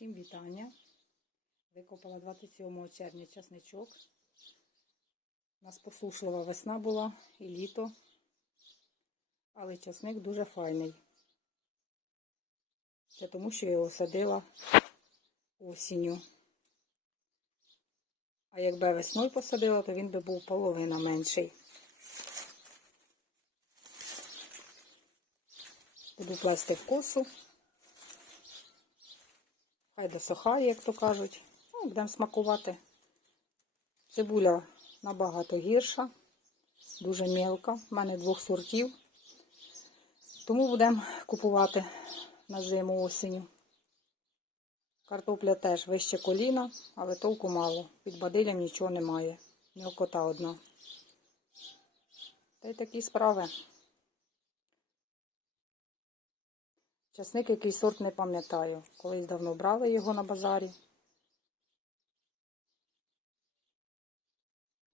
Всім вітання. Викопала 27 червня часничок. У нас посушлива весна була і літо. Але часник дуже файний. Це тому, що я його садила осінню. А якби весною посадила, то він би був половина менший. Буду плести в косу. Хай досохає, як то кажуть. Ну, будемо смакувати. Цибуля набагато гірша, дуже мілка. У мене двох сортів. Тому будемо купувати на зиму осінню. Картопля теж вище коліна, але толку мало. Під бадилям нічого немає. Мілкота одна. Та й такі справи. Часник який сорт не пам'ятаю. Колись давно брали його на базарі.